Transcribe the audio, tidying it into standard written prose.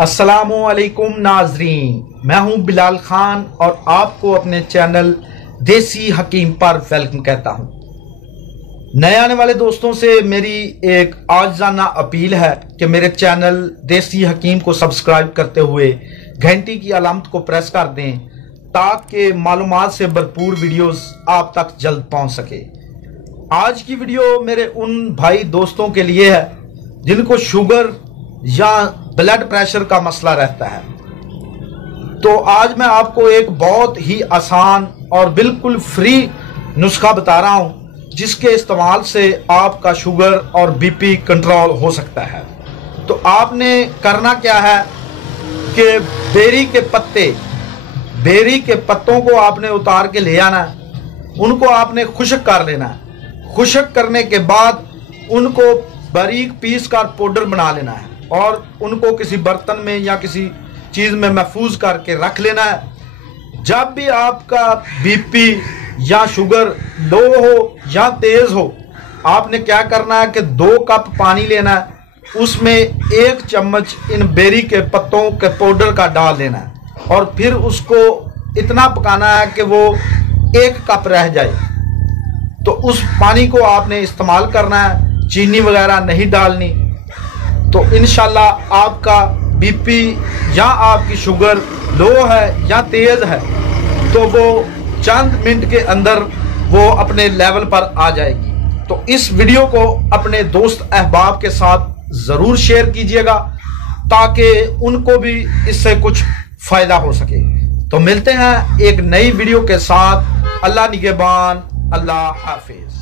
अस्सलामुअलैकुम नाजरीन, मैं हूं बिलाल खान और आपको अपने चैनल देसी हकीम पर वेलकम कहता हूं। नए आने वाले दोस्तों से मेरी एक आजाना अपील है कि मेरे चैनल देसी हकीम को सब्सक्राइब करते हुए घंटी की अलामत को प्रेस कर दें ताकि मालूमात से भरपूर वीडियोस आप तक जल्द पहुंच सके। आज की वीडियो मेरे उन भाई दोस्तों के लिए है जिनको शुगर या ब्लड प्रेशर का मसला रहता है। तो आज मैं आपको एक बहुत ही आसान और बिल्कुल फ्री नुस्खा बता रहा हूं जिसके इस्तेमाल से आपका शुगर और बीपी कंट्रोल हो सकता है। तो आपने करना क्या है कि बेरी के पत्तों को आपने उतार के ले आना है, उनको आपने खुश्क कर लेना है। खुश्क करने के बाद उनको बारीक पीस कर पाउडर बना लेना है और उनको किसी बर्तन में या किसी चीज में महफूज करके रख लेना है। जब भी आपका बीपी या शुगर लो हो या तेज हो, आपने क्या करना है कि 2 कप पानी लेना है, उसमें 1 चम्मच इन बेरी के पत्तों के पाउडर का डाल लेना है और फिर उसको इतना पकाना है कि वो 1 कप रह जाए। तो उस पानी को आपने इस्तेमाल करना है, चीनी वगैरह नहीं डालनी। तो इंशाल्लाह आपका बीपी या आपकी शुगर लो है या तेज है तो वो चंद मिनट के अंदर वो अपने लेवल पर आ जाएगी। तो इस वीडियो को अपने दोस्त अहबाब के साथ जरूर शेयर कीजिएगा ताकि उनको भी इससे कुछ फायदा हो सके। तो मिलते हैं एक नई वीडियो के साथ। अल्लाह निगहबान, अल्लाह हाफिज।